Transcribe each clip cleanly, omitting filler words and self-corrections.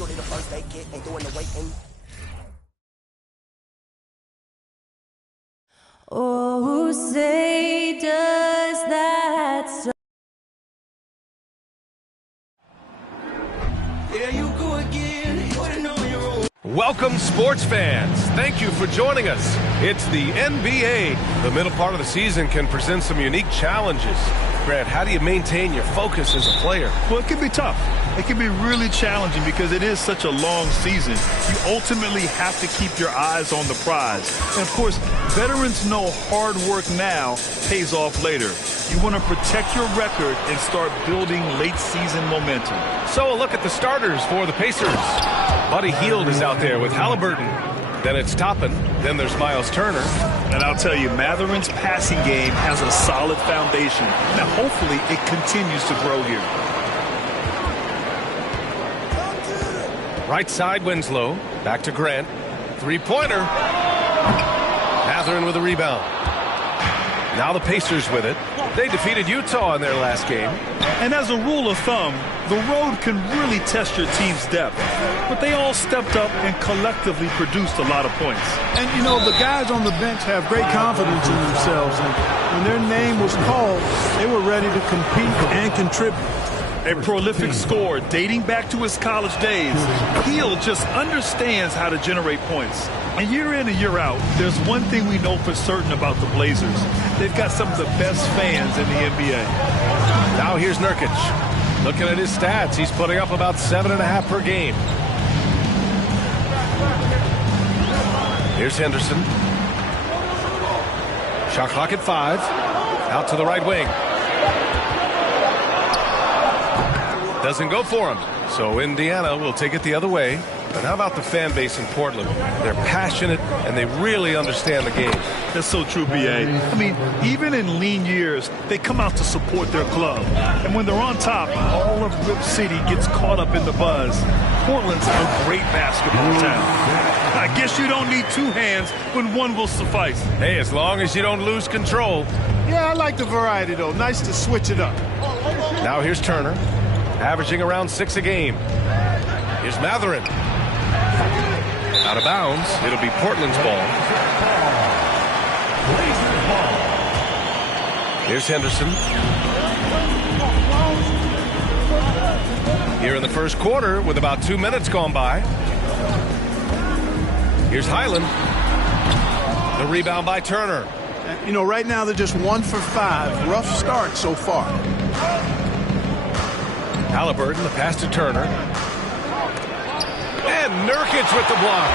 don't need a first aid kit, ain't doing the waiting. Oh, say does that so There you go again. You ought to know your own. Welcome, sports fans. Thank you for joining us. It's the NBA. The middle part of the season can present some unique challenges. Grant, how do you maintain your focus as a player? Well, it can be tough. It can be really challenging because it is such a long season. You ultimately have to keep your eyes on the prize. And, of course, veterans know hard work now pays off later. You want to protect your record and start building late-season momentum. So a look at the starters for the Pacers. Buddy Hield is out there with Halliburton. Then it's Toppin. Then there's Miles Turner. And I'll tell you, Matherin's passing game has a solid foundation. Now, hopefully, it continues to grow here. Right side, Winslow. Back to Grant. Three-pointer. Mathurin with a rebound. Now the Pacers with it. They defeated Utah in their last game. And as a rule of thumb, the road can really test your team's depth. But they all stepped up and collectively produced a lot of points. And, you know, the guys on the bench have great confidence in themselves. And when their name was called, they were ready to compete and contribute. A prolific scorer dating back to his college days, Hield just understands how to generate points. And year in and year out, there's one thing we know for certain about the Blazers. They've got some of the best fans in the NBA. Now here's Nurkic. Looking at his stats, he's putting up about 7.5 per game. Here's Henderson. Shot clock at 5. Out to the right wing. Doesn't go for him. So Indiana will take it the other way. And how about the fan base in Portland? They're passionate and they really understand the game. That's so true, B.A. I mean, even in lean years, they come out to support their club. And when they're on top, all of Rip City gets caught up in the buzz. Portland's a great basketball town. I guess you don't need two hands when one will suffice. Hey, as long as you don't lose control. Yeah, I like the variety, though. Nice to switch it up. Now here's Turner, averaging around 6 a game. Here's Mathurin. Out of bounds. It'll be Portland's ball. Here's Henderson. Here in the first quarter with about 2 minutes gone by. Here's Highland. The rebound by Turner. You know, right now they're just 1 for 5. Rough start so far. Halliburton, the pass to Turner. And Nurkic with the block.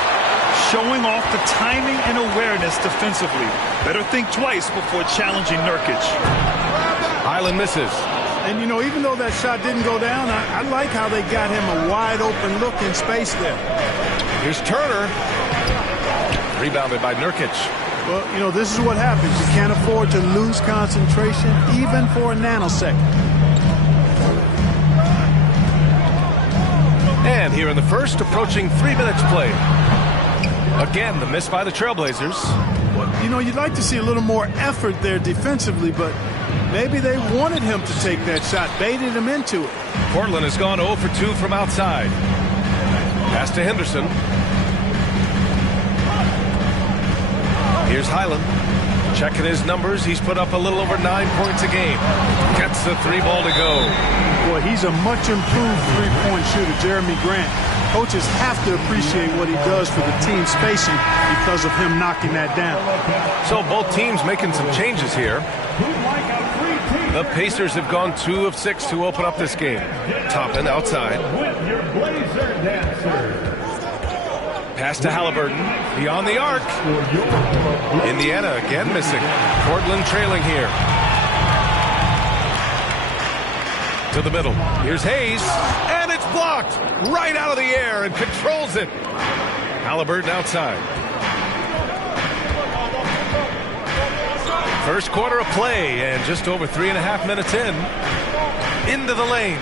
Showing off the timing and awareness defensively. Better think twice before challenging Nurkic. Highland misses. And, you know, even though that shot didn't go down, I like how they got him a wide open look in space there. Here's Turner. Rebounded by Nurkic. Well, you know, this is what happens. You can't afford to lose concentration even for a nanosecond. And here in the first, approaching 3 minutes play. Again, the miss by the Trailblazers. Well, you know, you'd like to see a little more effort there defensively, but maybe they wanted him to take that shot, baited him into it. Portland has gone 0 for 2 from outside. Pass to Henderson. Here's Highland. Checking his numbers, he's put up a little over 9 points a game. Gets the 3 ball to go. Boy, he's a much improved three-point shooter, Jeremy Grant. Coaches have to appreciate what he does for the team spacing because of him knocking that down. So both teams making some changes here. The Pacers have gone 2 of 6 to open up this game. Toppin outside. Pass to Halliburton. Beyond the arc. Indiana again missing. Portland trailing here. To the middle. Here's Hayes. And it's blocked. Right out of the air and controls it. Halliburton outside. First quarter of play and just over 3.5 minutes in. Into the lane.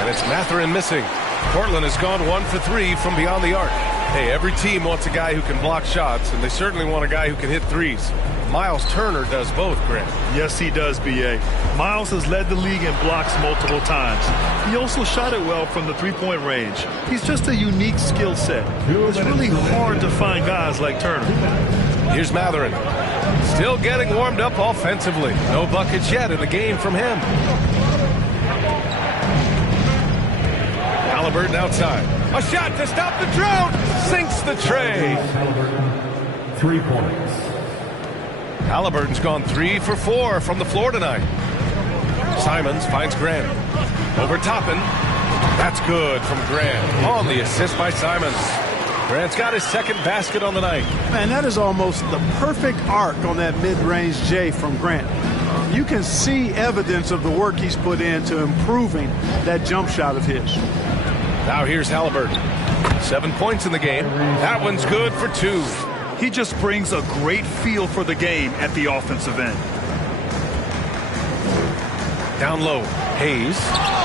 And it's Mathurin missing. Portland has gone 1 for 3 from beyond the arc. Hey, every team wants a guy who can block shots, and they certainly want a guy who can hit threes. Miles Turner does both, Grant. Yes, he does, B.A. Miles has led the league in blocks multiple times. He also shot it well from the three-point range. He's just a unique skill set. It's really hard to find guys like Turner. Here's Mathurin. Still getting warmed up offensively. No buckets yet in the game from him. Halliburton outside. A shot to stop the drought. Sinks the tray. 3 points. Halliburton's gone 3 for 4 from the floor tonight. Simons finds Grant. Over Toppin. That's good from Grant. On the assist by Simons. Grant's got his second basket on the night. Man, that is almost the perfect arc on that mid-range J from Grant. You can see evidence of the work he's put into improving that jump shot of his. Now here's Halliburton. 7 points in the game. That one's good for 2. He just brings a great feel for the game at the offensive end. Down low, Hayes.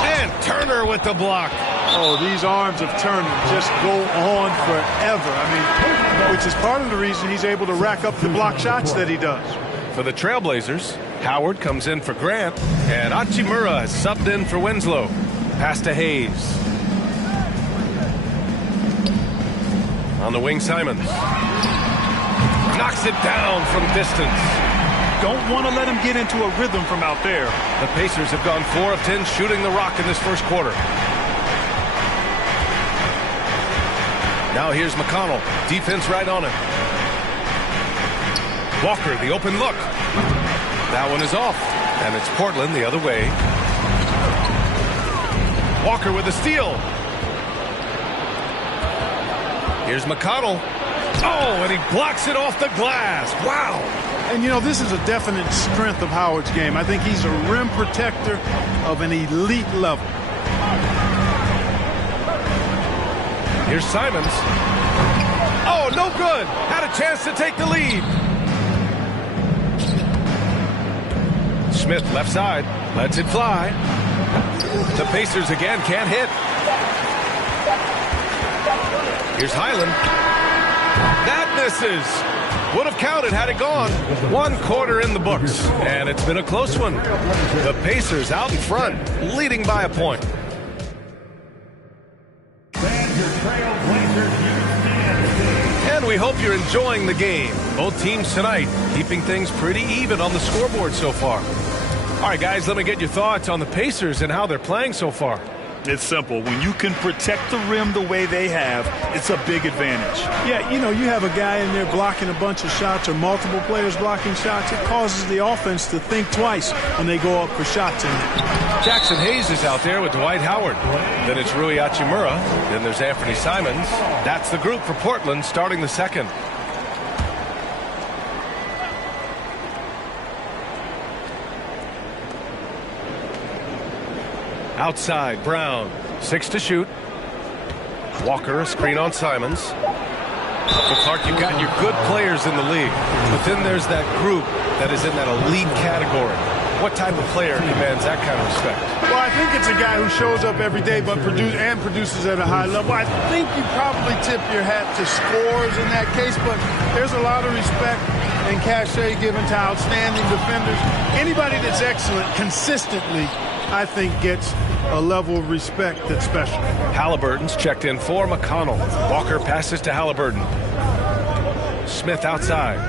And Turner with the block. Oh, these arms of Turner just go on forever. I mean, which is part of the reason he's able to rack up the block shots that he does. For the Trailblazers, Howard comes in for Grant, and Hachimura has subbed in for Winslow. Pass to Hayes. On the wing, Simons. Knocks it down from distance. Don't want to let him get into a rhythm from out there. The Pacers have gone 4 of 10 shooting the rock in this first quarter. Now here's McConnell. Defense right on him. Walker, the open look. That one is off. And it's Portland the other way. Walker with a steal. Here's McConnell. Oh, and he blocks it off the glass. Wow. And, you know, this is a definite strength of Howard's game. I think he's a rim protector of an elite level. Here's Simons. Oh, no good. Had a chance to take the lead. Smith left side. Lets it fly. The Pacers again can't hit. Here's Highland. That misses. Would have counted had it gone. 1 quarter in the books. And it's been a close one. The Pacers out in front, leading by a point. And we hope you're enjoying the game. Both teams tonight keeping things pretty even on the scoreboard so far. All right, guys, let me get your thoughts on the Pacers and how they're playing so far. It's simple. When you can protect the rim the way they have, it's a big advantage. Yeah, you know, you have a guy in there blocking a bunch of shots or multiple players blocking shots. It causes the offense to think twice when they go up for shots in there. Jackson Hayes is out there with Dwight Howard. Then it's Rui Hachimura. Then there's Anthony Simons. That's the group for Portland starting the second. Outside, Brown. 6 to shoot. Walker, a screen on Simons. Well, Clark, you've got your good players in the league, but then there's that group that is in that elite category. What type of player demands that kind of respect? Well, I think it's a guy who shows up every day but produces at a high level. I think you probably tip your hat to scores in that case, but there's a lot of respect and cachet given to outstanding defenders. Anybody that's excellent consistently, I think, gets a level of respect that's special. Halliburton's checked in for McConnell. Walker passes to Halliburton. Smith outside.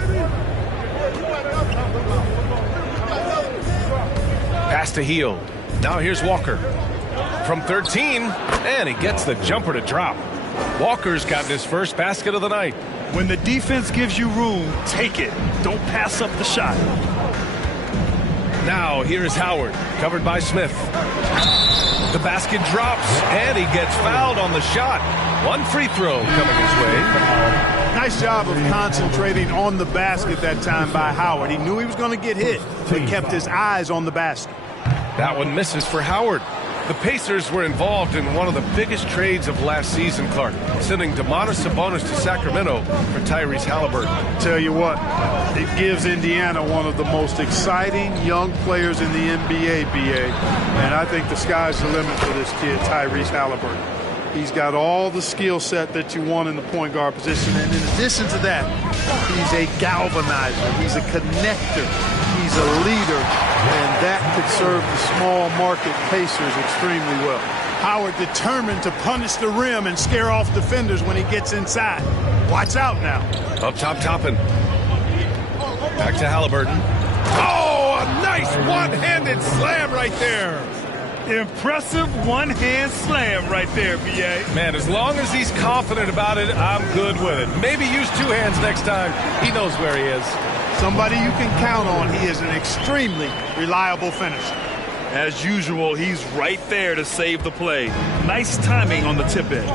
Pass to Hield. Now here's Walker. From 13, and he gets the jumper to drop. Walker's gotten his first basket of the night. When the defense gives you room, take it. Don't pass up the shot. Now here is Howard, covered by Smith. The basket drops, and he gets fouled on the shot. 1 free throw coming his way. Nice job of concentrating on the basket that time by Howard. He knew he was going to get hit, but kept his eyes on the basket. That one misses for Howard. The Pacers were involved in one of the biggest trades of last season, Clark, sending Domantas Sabonis to Sacramento for Tyrese Halliburton. Tell you what, it gives Indiana one of the most exciting young players in the NBA, BA. And I think the sky's the limit for this kid, Tyrese Halliburton. He's got all the skill set that you want in the point guard position. And in addition to that, he's a galvanizer. He's a connector. He's a leader. And that could serve the small market Pacers extremely well. Howard determined to punish the rim and scare off defenders when he gets inside. Watch out now. Up top, Toppin. Back to Halliburton. Oh, a nice one-handed slam right there. Impressive one-hand slam right there, B.A. Man, as long as he's confident about it, I'm good with it. Maybe use two hands next time. He knows where he is. Somebody you can count on. He is an extremely reliable finisher. As usual, he's right there to save the play. Nice timing on the tip in.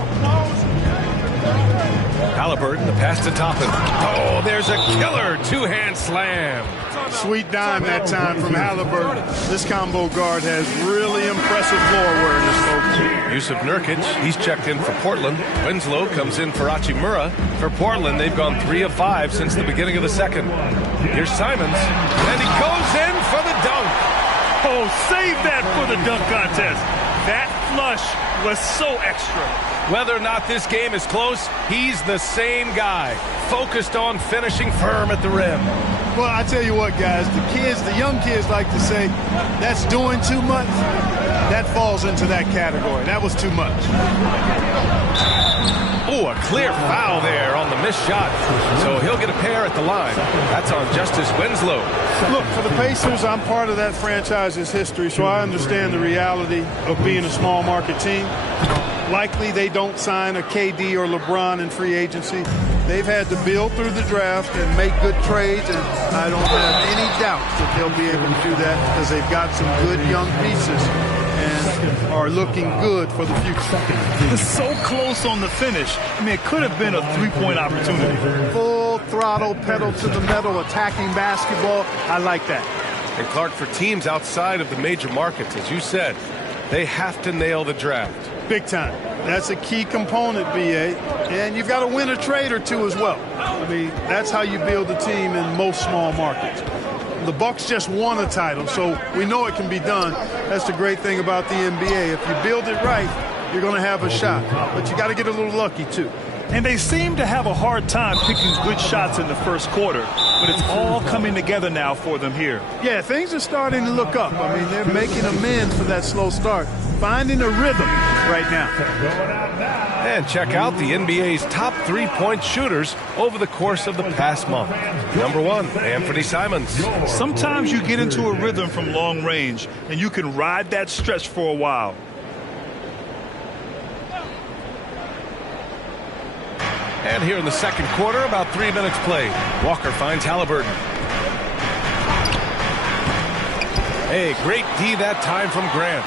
Halliburton, the pass to Toppin. Oh, there's a killer two-hand slam. Sweet dime that time from Halliburton. This combo guard has really impressive floor awareness, folks. Yusuf Nurkic, he's checked in for Portland. Winslow comes in for Hachimura. For Portland, they've gone 3 of 5 since the beginning of the second. Here's Simons, and he goes in for the dunk. Oh, save that for the dunk contest. That flush was so extra. Whether or not this game is close, he's the same guy, focused on finishing firm at the rim. Well, I tell you what, guys, the young kids like to say, that's doing too much. That falls into that category. That was too much. Oh, a clear foul there on the missed shot. So he'll get a pair at the line. That's on Justice Winslow. Look, for the Pacers, I'm part of that franchise's history, so I understand the reality of being a small market team. Likely they don't sign a KD or LeBron in free agency. They've had to build through the draft and make good trades, and I don't have any doubts that they'll be able to do that because they've got some good young pieces and are looking good for the future. It's so close on the finish. I mean, it could have been a three-point opportunity. Full throttle, pedal to the metal, attacking basketball. I like that. And Clark, for teams outside of the major markets, as you said, they have to nail the draft. Big time. That's a key component, B.A. And you've got to win a trade or two as well. I mean, that's how you build a team in most small markets. The Bucks just won a title, so we know it can be done. That's the great thing about the NBA. If you build it right, you're going to have a shot. But you got to get a little lucky, too. And they seem to have a hard time picking good shots in the first quarter, but it's all coming together now for them here. Yeah, things are starting to look up. I mean, they're making amends for that slow start, finding a rhythm right now. And check out the NBA's top three-point shooters over the course of the past month. Number 1, Anthony Simons. Sometimes you get into a rhythm from long range, and you can ride that stretch for a while. And here in the second quarter, about 3 minutes played. Walker finds Halliburton. Hey, great D that time from Grant.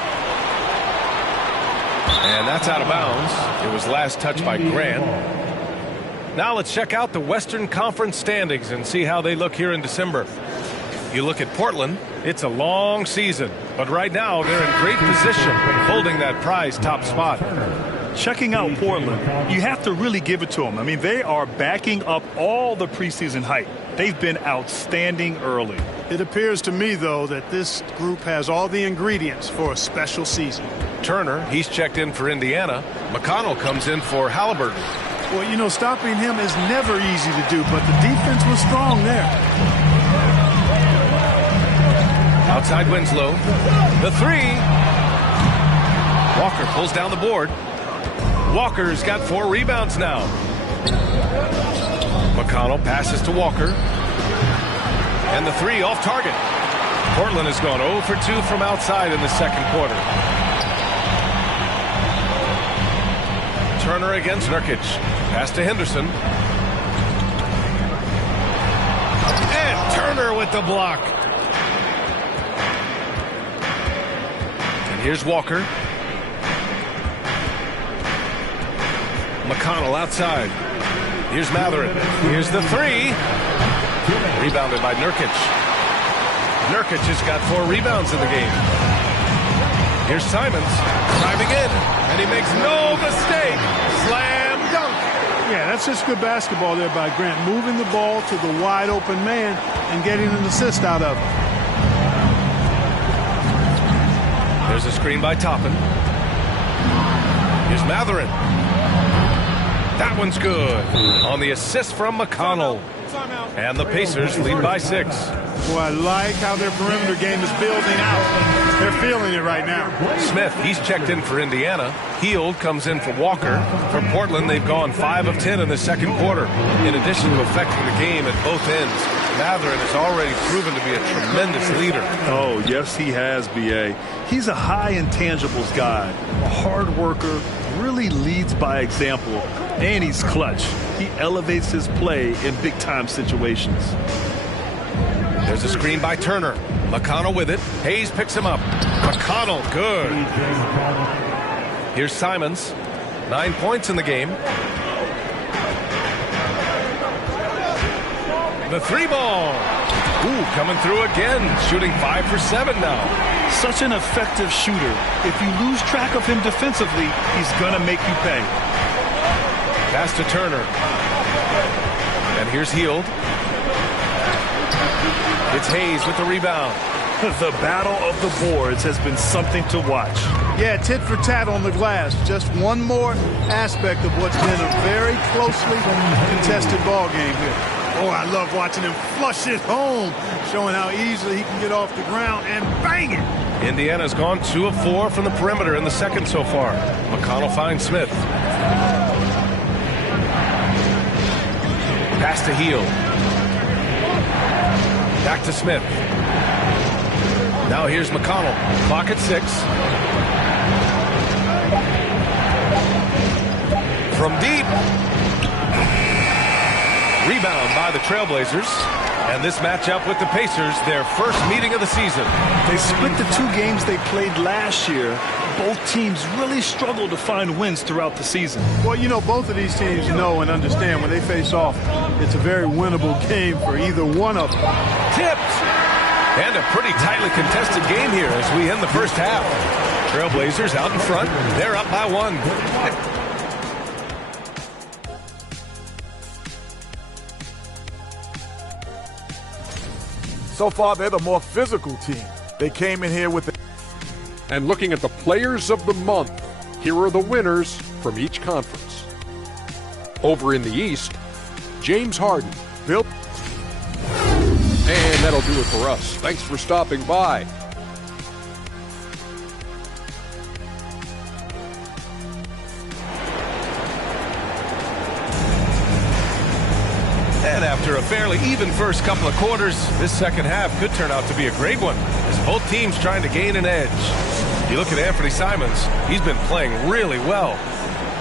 And that's out of bounds. It was last touched by Grant. Now let's check out the Western Conference standings and see how they look here in December. You look at Portland, it's a long season, but right now they're in great position, holding that prize top spot. Checking out Portland, you have to really give it to them. I mean, they are backing up all the preseason hype. They've been outstanding early. It appears to me, though, that this group has all the ingredients for a special season. Turner, he's checked in for Indiana. McConnell comes in for Halliburton. Well, you know, stopping him is never easy to do, but the defense was strong there. Outside Winslow. The three. Walker pulls down the board. Walker's got 4 rebounds now. McConnell passes to Walker. And the three off target. Portland has gone 0 for 2 from outside in the second quarter. Turner against Nurkic. Pass to Henderson. And Turner with the block. And here's Walker. McConnell outside. Here's Matherin. Here's the three. Rebounded by Nurkic. Nurkic has got 4 rebounds in the game. Here's Simons driving in, and he makes no mistake. Slam dunk. Yeah, that's just good basketball there by Grant, moving the ball to the wide open man and getting an assist out of it. There's a screen by Toppin. Here's Here's Matherin. That one's good. On the assist from McConnell. And the Pacers lead by 6. Boy, I like how their perimeter game is building out. They're feeling it right now. Smith, he's checked in for Indiana. Hield comes in for Walker. For Portland, they've gone 5 of 10 in the second quarter. In addition to affecting the game at both ends, Matherin has already proven to be a tremendous leader. Oh, yes, he has, B.A. He's a high intangibles guy, a hard worker, really leads by example, and he's clutch. He elevates his play in big-time situations. There's a screen by Turner. McConnell with it. Hayes picks him up. McConnell, good. Here's Simons. 9 points in the game. The 3-ball. Ooh, coming through again. Shooting 5 for 7 now. Such an effective shooter. If you lose track of him defensively, he's going to make you pay. Pass to Turner. And here's Hield. It's Hayes with the rebound. The battle of the boards has been something to watch. Yeah, tit for tat on the glass. Just one more aspect of what's been a very closely contested ball game here. Oh, I love watching him flush it home, showing how easily he can get off the ground and bang it. Indiana's gone 2 of 4 from the perimeter in the second so far. McConnell finds Smith. Pass to Hield. Back to Smith. Now here's McConnell. Clock at 6. From deep. Rebound by the Trailblazers. And this matchup with the Pacers, their first meeting of the season. They split the 2 games they played last year. Both teams really struggled to find wins throughout the season. Well, you know, both of these teams know and understand when they face off, it's a very winnable game for either one of them. Tipped. And a pretty tightly contested game here as we end the first half. Trailblazers out in front. They're up by 1. So far, they're the more physical team. They came in here with the... And looking at the players of the month, here are the winners from each conference. Over in the East, James Harden. Bill. And that'll do it for us. Thanks for stopping by. And after a fairly even first couple of quarters, this second half could turn out to be a great one, as both teams trying to gain an edge. You look at Anthony Simons, he's been playing really well.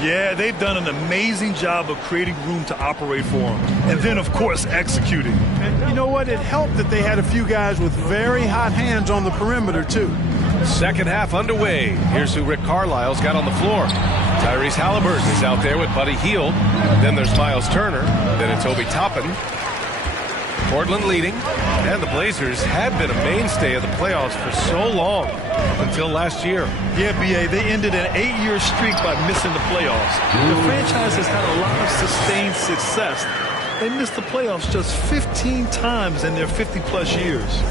Yeah, they've done an amazing job of creating room to operate for him. And then, of course, executing. And you know what? It helped that they had a few guys with very hot hands on the perimeter, too. Second half underway. Here's who Rick Carlisle's got on the floor. Tyrese Halliburton is out there with Buddy Hield. Then there's Miles Turner. Then it's Obi Toppin. Portland leading. And the Blazers had been a mainstay of the playoffs for so long, until last year. Yeah, B.A., they ended an 8-year streak by missing the playoffs. The franchise has had a lot of sustained success. They missed the playoffs just 15 times in their 50-plus years.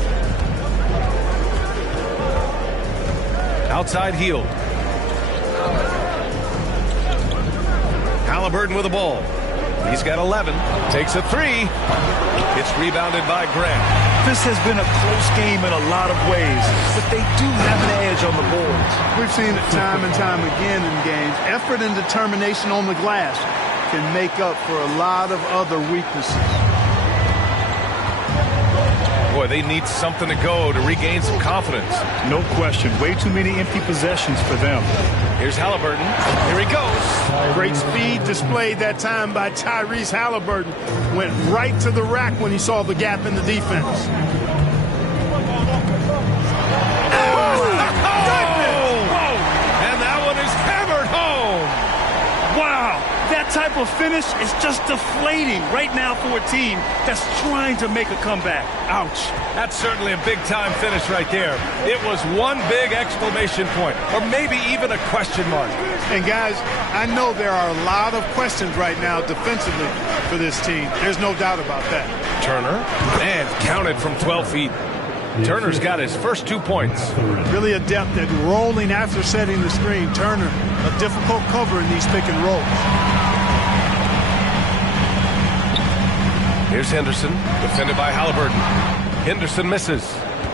Outside Hield. Halliburton with the ball. He's got 11. Takes a 3. It's rebounded by Grant. This has been a close game in a lot of ways, but they do have an edge on the boards. We've seen it time and time again in games. Effort and determination on the glass can make up for a lot of other weaknesses. Boy, they need something to go to regain some confidence. No question. Way too many empty possessions for them. Here's Halliburton. Here he goes. Great speed displayed that time by Tyrese Halliburton. Went right to the rack when he saw the gap in the defense. And that one is hammered home. Wow, that type of finish is just deflating right now for a team that's trying to make a comeback. Ouch. That's certainly a big-time finish right there. It was one big exclamation point, or maybe even a question mark. And guys, I know there are a lot of questions right now defensively for this team. There's no doubt about that. Turner, and counted from 12 feet. Turner's got his first 2 points. Really adept at rolling after setting the screen. Turner a difficult cover in these pick and rolls. Here's Henderson, defended by Halliburton. Henderson misses.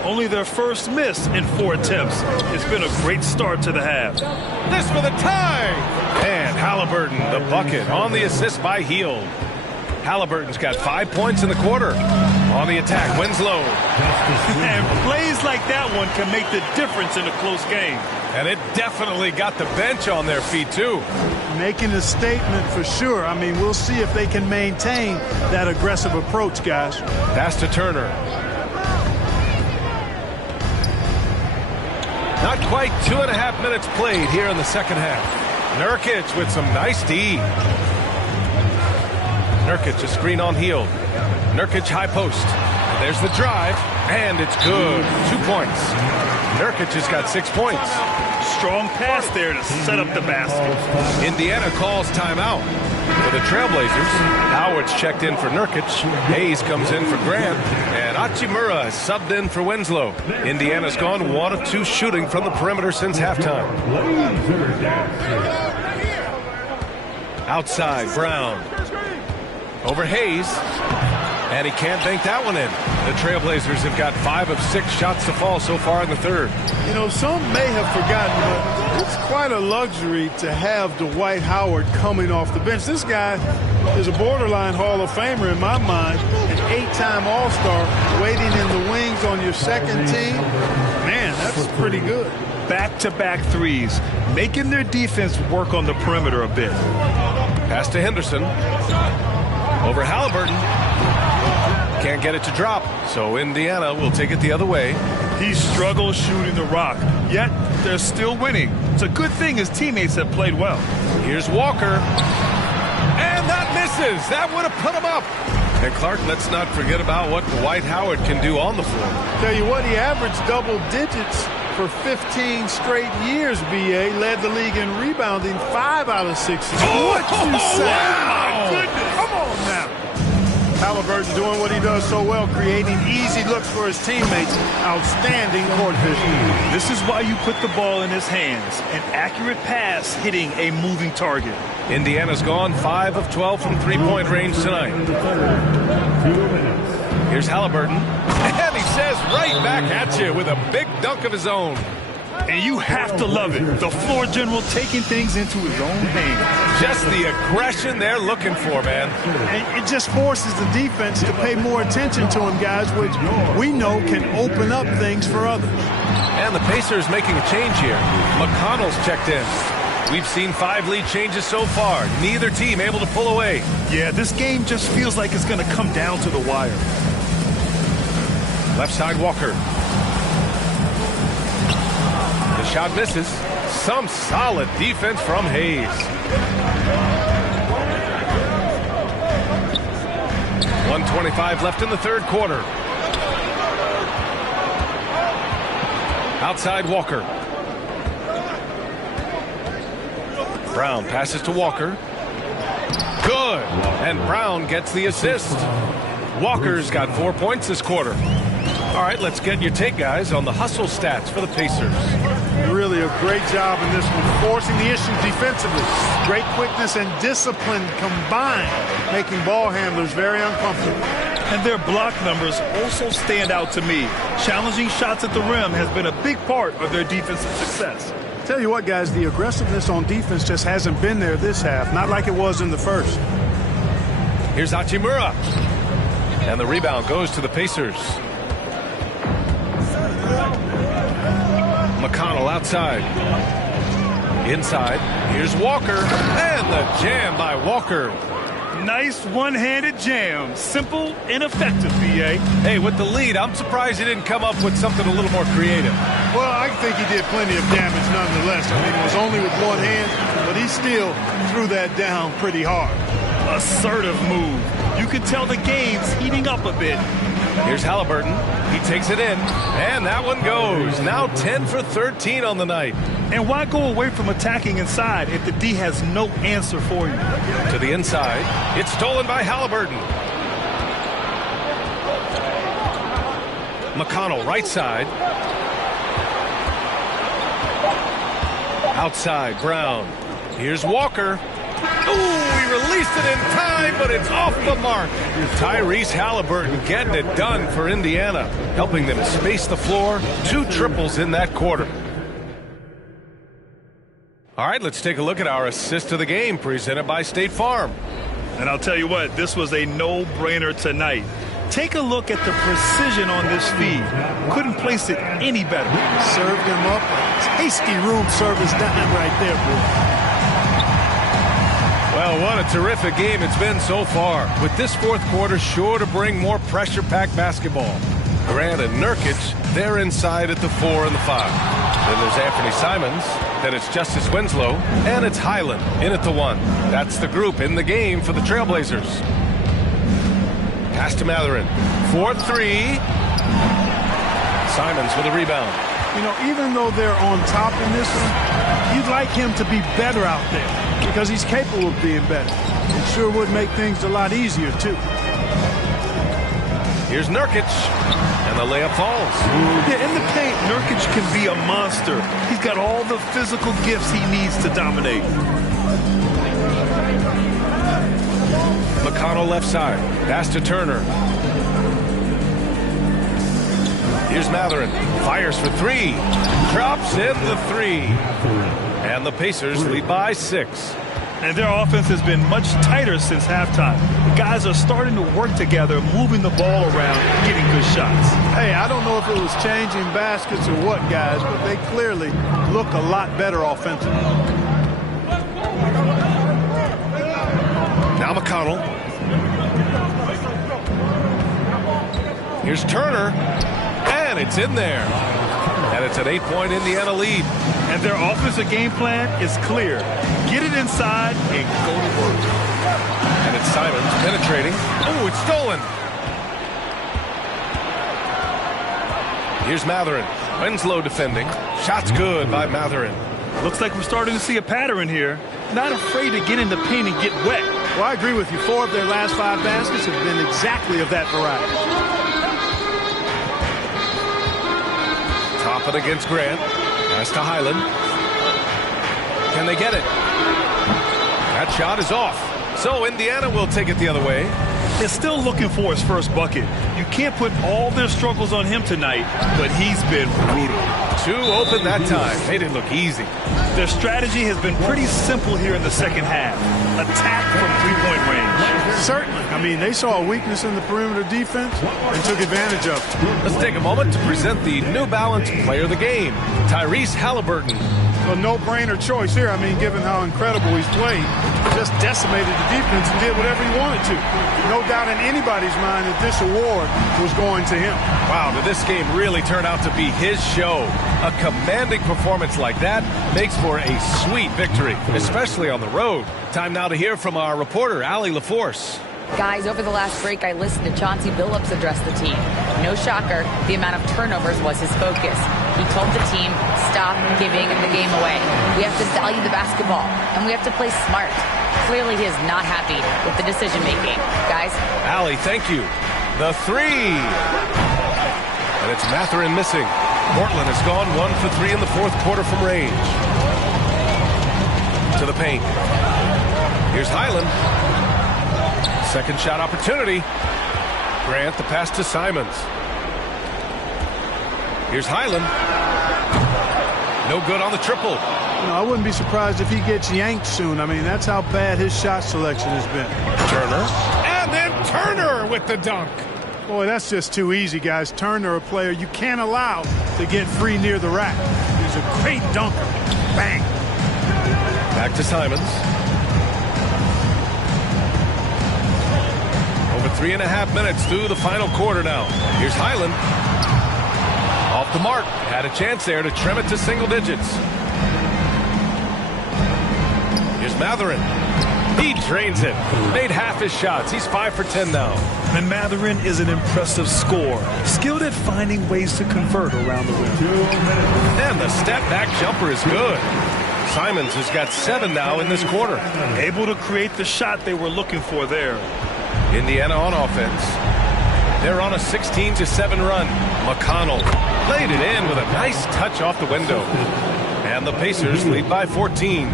Only their first miss in 4 attempts. It's been a great start to the half. This for the tie! And Halliburton, the bucket, on the assist by Hield. Halliburton's got 5 points in the quarter. On the attack, Winslow. And plays like that one can make the difference in a close game. And it definitely got the bench on their feet, too. Making a statement for sure. I mean, we'll see if they can maintain that aggressive approach, guys. Pass to Turner. Not quite 2.5 minutes played here in the second half. Nurkic with some nice D. Nurkic, a screen on Hield. Nurkic high post. There's the drive, and it's good. 2 points. Nurkic has got 6 points. Strong pass there to set up the basket. Indiana calls timeout for the Trailblazers. Howard's checked in for Nurkic. Hayes comes in for Grant. And Hachimura has subbed in for Winslow. Indiana's gone 1 of 2 shooting from the perimeter since halftime. Outside, Brown. Over Hayes. And he can't bank that one in. The Trailblazers have got 5 of 6 shots to fall so far in the third. You know, some may have forgotten, but it's quite a luxury to have Dwight Howard coming off the bench. This guy is a borderline Hall of Famer in my mind, an 8-time All-Star waiting in the wings on your second team. Man, that's pretty good. Back-to-back threes, making their defense work on the perimeter a bit. Pass to Henderson. Over Halliburton. Can't get it to drop, so Indiana will take it the other way. He struggles shooting the rock, yet they're still winning. It's a good thing his teammates have played well. Here's Walker. And that misses. That would have put him up. And Clark, let's not forget about what Dwight Howard can do on the floor. Tell you what, he averaged double digits for 15 straight years, B.A. Led the league in rebounding 5 out of 6. What you say? My goodness. Come on now. Halliburton doing what he does so well, creating easy looks for his teammates. Outstanding court vision. This is why you put the ball in his hands. An accurate pass hitting a moving target. Indiana's gone 5 of 12 from three-point range tonight. Here's Halliburton. And he says right back at you with a big dunk of his own. And you have to love it. The floor general taking things into his own hands. Just the aggression they're looking for, man. And it just forces the defense to pay more attention to him, guys, which we know can open up things for others. And the Pacers making a change here. McConnell's checked in. We've seen 5 lead changes so far. Neither team able to pull away. Yeah, this game just feels like it's going to come down to the wire. Left side, Walker. The shot misses. Some solid defense from Hayes. 1:25 left in the third quarter. Outside, Walker. Brown passes to Walker. Good. And Brown gets the assist. Walker's got 4 points this quarter. All right, let's get your take, guys, on the hustle stats for the Pacers. Really a great job in this one, forcing the issue defensively. Great quickness and discipline combined, making ball handlers very uncomfortable. And their block numbers also stand out to me. Challenging shots at the rim has been a big part of their defensive success. Tell you what, guys, the aggressiveness on defense just hasn't been there this half, not like it was in the first. Here's Hachimura. And the rebound goes to the Pacers. McConnell outside. Inside. Here's Walker. And the jam by Walker. Nice one-handed jam. Simple and effective, B.A. Hey, with the lead, I'm surprised he didn't come up with something a little more creative. Well, I think he did plenty of damage nonetheless. I mean, it was only with one hand, but he still threw that down pretty hard. Assertive move. You can tell the game's heating up a bit. Here's Halliburton. He takes it in, and that one goes. Now 10 for 13 on the night. And why go away from attacking inside if the D has no answer for you? To the inside. It's stolen by Halliburton. McConnell, right side. Outside, Brown. Here's Walker. Ooh, he released it in time, but it's off the mark. Tyrese Halliburton getting it done for Indiana, helping them space the floor. 2 triples in that quarter. All right, let's take a look at our assist of the game presented by State Farm. And I'll tell you what, this was a no-brainer tonight. Take a look at the precision on this feed. Couldn't place it any better. Served him up. Tasty room service dime right there, boy. Well, what a terrific game it's been so far. With this fourth quarter sure to bring more pressure-packed basketball. Grant and Nurkic, they're inside at the 4 and the 5. Then there's Anthony Simons. Then it's Justice Winslow. And it's Highland in at the 1. That's the group in the game for the Trailblazers. Pass to Mathurin. 4-3. Simons with a rebound. You know, even though they're on top in this one, you'd like him to be better out there because he's capable of being better. It sure would make things a lot easier, too. Here's Nurkic, and the layup falls. Yeah, in the paint, Nurkic can be a monster. He's got all the physical gifts he needs to dominate. McConnell left side. Pass to Turner. Here's Mathurin. Fires for 3. Drops in the 3. And the Pacers lead by 6. And their offense has been much tighter since halftime. The guys are starting to work together, moving the ball around, getting good shots. Hey, I don't know if it was changing baskets or what, guys, but they clearly look a lot better offensively. Now McConnell. Here's Turner. And it's in there. And it's an 8-point Indiana lead. And their offensive game plan is clear. Get it inside and go to work. And it's Simons penetrating. Oh, it's stolen. Here's Mathurin. Winslow defending. Shot's good by Mathurin. Looks like we're starting to see a pattern here. Not afraid to get in the paint and get wet. Well, I agree with you. 4 of their last 5 baskets have been exactly of that variety. Top it against Grant. Pass to Highland. Can they get it? That shot is off. So Indiana will take it the other way. They're still looking for his first bucket. You can't put all their struggles on him tonight, but he's been brutal. 2 open that time. Made it look easy. Their strategy has been pretty simple here in the second half. Attack from 3-point range. Certainly. I mean, they saw a weakness in the perimeter defense and took advantage of it. Let's take a moment to present the New Balance Player of the Game, Tyrese Halliburton. A no-brainer choice here. I mean, given how incredible he's played, just decimated the defense and did whatever he wanted to. No doubt in anybody's mind that this award was going to him. Wow, did this game really turn out to be his show? A commanding performance like that makes for a sweet victory, especially on the road. Time now to hear from our reporter, Allie LaForce. Guys, over the last break, I listened to Chauncey Billups address the team. No shocker, the amount of turnovers was his focus. He told the team, stop giving the game away. We have to value the basketball, and we have to play smart. Clearly, he is not happy with the decision-making. Guys? Allie, thank you. The 3. And it's Mathurin missing. Portland has gone 1 for 3 in the fourth quarter from range. To the paint. Here's Highland. Second shot opportunity. Grant the pass to Simons. Here's Highland. No good on the triple. You know, I wouldn't be surprised if he gets yanked soon. I mean, that's how bad his shot selection has been. Turner. And then Turner with the dunk. Boy, that's just too easy, guys. Turner, a player you can't allow to get free near the rack. He's a great dunker. Bang. Back to Simons. Over 3.5 minutes through the final quarter now. Here's Highland. Off the mark. Had a chance there to trim it to single digits. Here's Mathurin. He drains it. Made half his shots. He's 5 for 10 now. And Mathurin is an impressive scorer. Skilled at finding ways to convert around the rim. And the step-back jumper is good. Simons has got 7 now in this quarter. Able to create the shot they were looking for there. Indiana on offense. They're on a 16-7 run. McConnell laid it in with a nice touch off the window. And the Pacers lead by 14.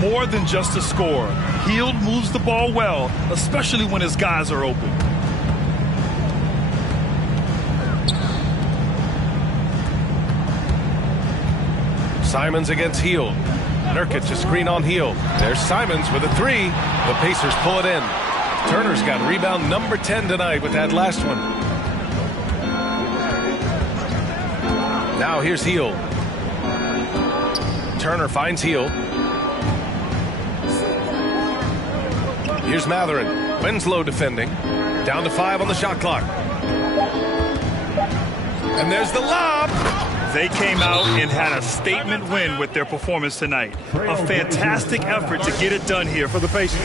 More than just a score. Hield moves the ball well, especially when his guys are open. Simons against Hield. Nurkic a screen on Hield. There's Simons with a three. The Pacers pull it in. Turner's got rebound number 10 tonight with that last one. Now here's Hield. Turner finds Hield. Here's Mathurin. Winslow defending. Down to 5 on the shot clock. And there's the lob. They came out and had a statement win with their performance tonight. A fantastic effort to get it done here for the Pacers.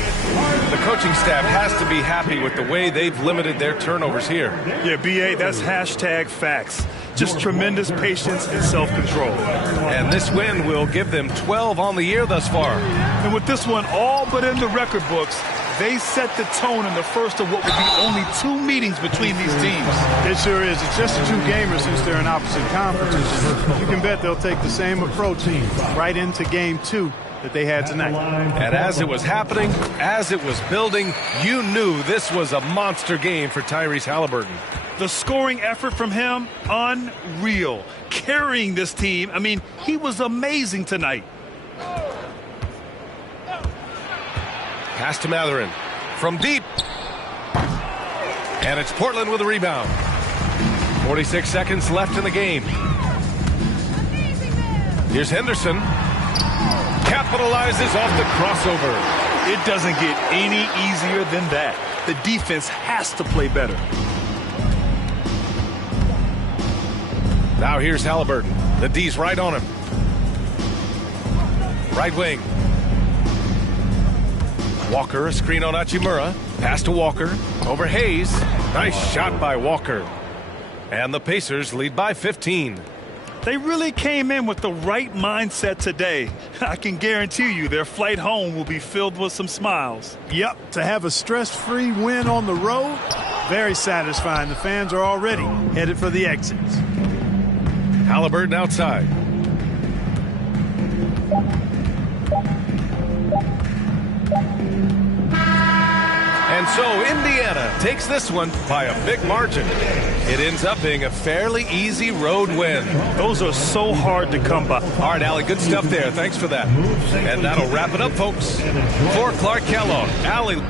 The coaching staff has to be happy with the way they've limited their turnovers here. Yeah, B.A., that's hashtag facts. Just tremendous patience and self-control. And this win will give them 12 on the year thus far. And with this one all but in the record books, they set the tone in the first of what would be only 2 meetings between these teams. It sure is. It's just a 2-gamer since they're in opposite conferences. You can bet they'll take the same approach right into game 2 that they had tonight. And as it was happening, as it was building, you knew this was a monster game for Tyrese Haliburton. The scoring effort from him, unreal. Carrying this team, I mean, he was amazing tonight. Pass to Mathurin from deep. And it's Portland with a rebound. 46 seconds left in the game. Here's Henderson. Capitalizes off the crossover. It doesn't get any easier than that. The defense has to play better. Now here's Haliburton. The D's right on him. Right wing. Walker, a screen on Hachimura. Pass to Walker. Over Hayes. Nice shot by Walker. And the Pacers lead by 15. They really came in with the right mindset today. I can guarantee you their flight home will be filled with some smiles. Yep, to have a stress-free win on the road, very satisfying. The fans are already headed for the exits. Haliburton outside. And so Indiana takes this one by a big margin. It ends up being a fairly easy road win. Those are so hard to come by. All right, Allie, good stuff there. Thanks for that. And that'll wrap it up, folks. For Clark Kellogg, Allie.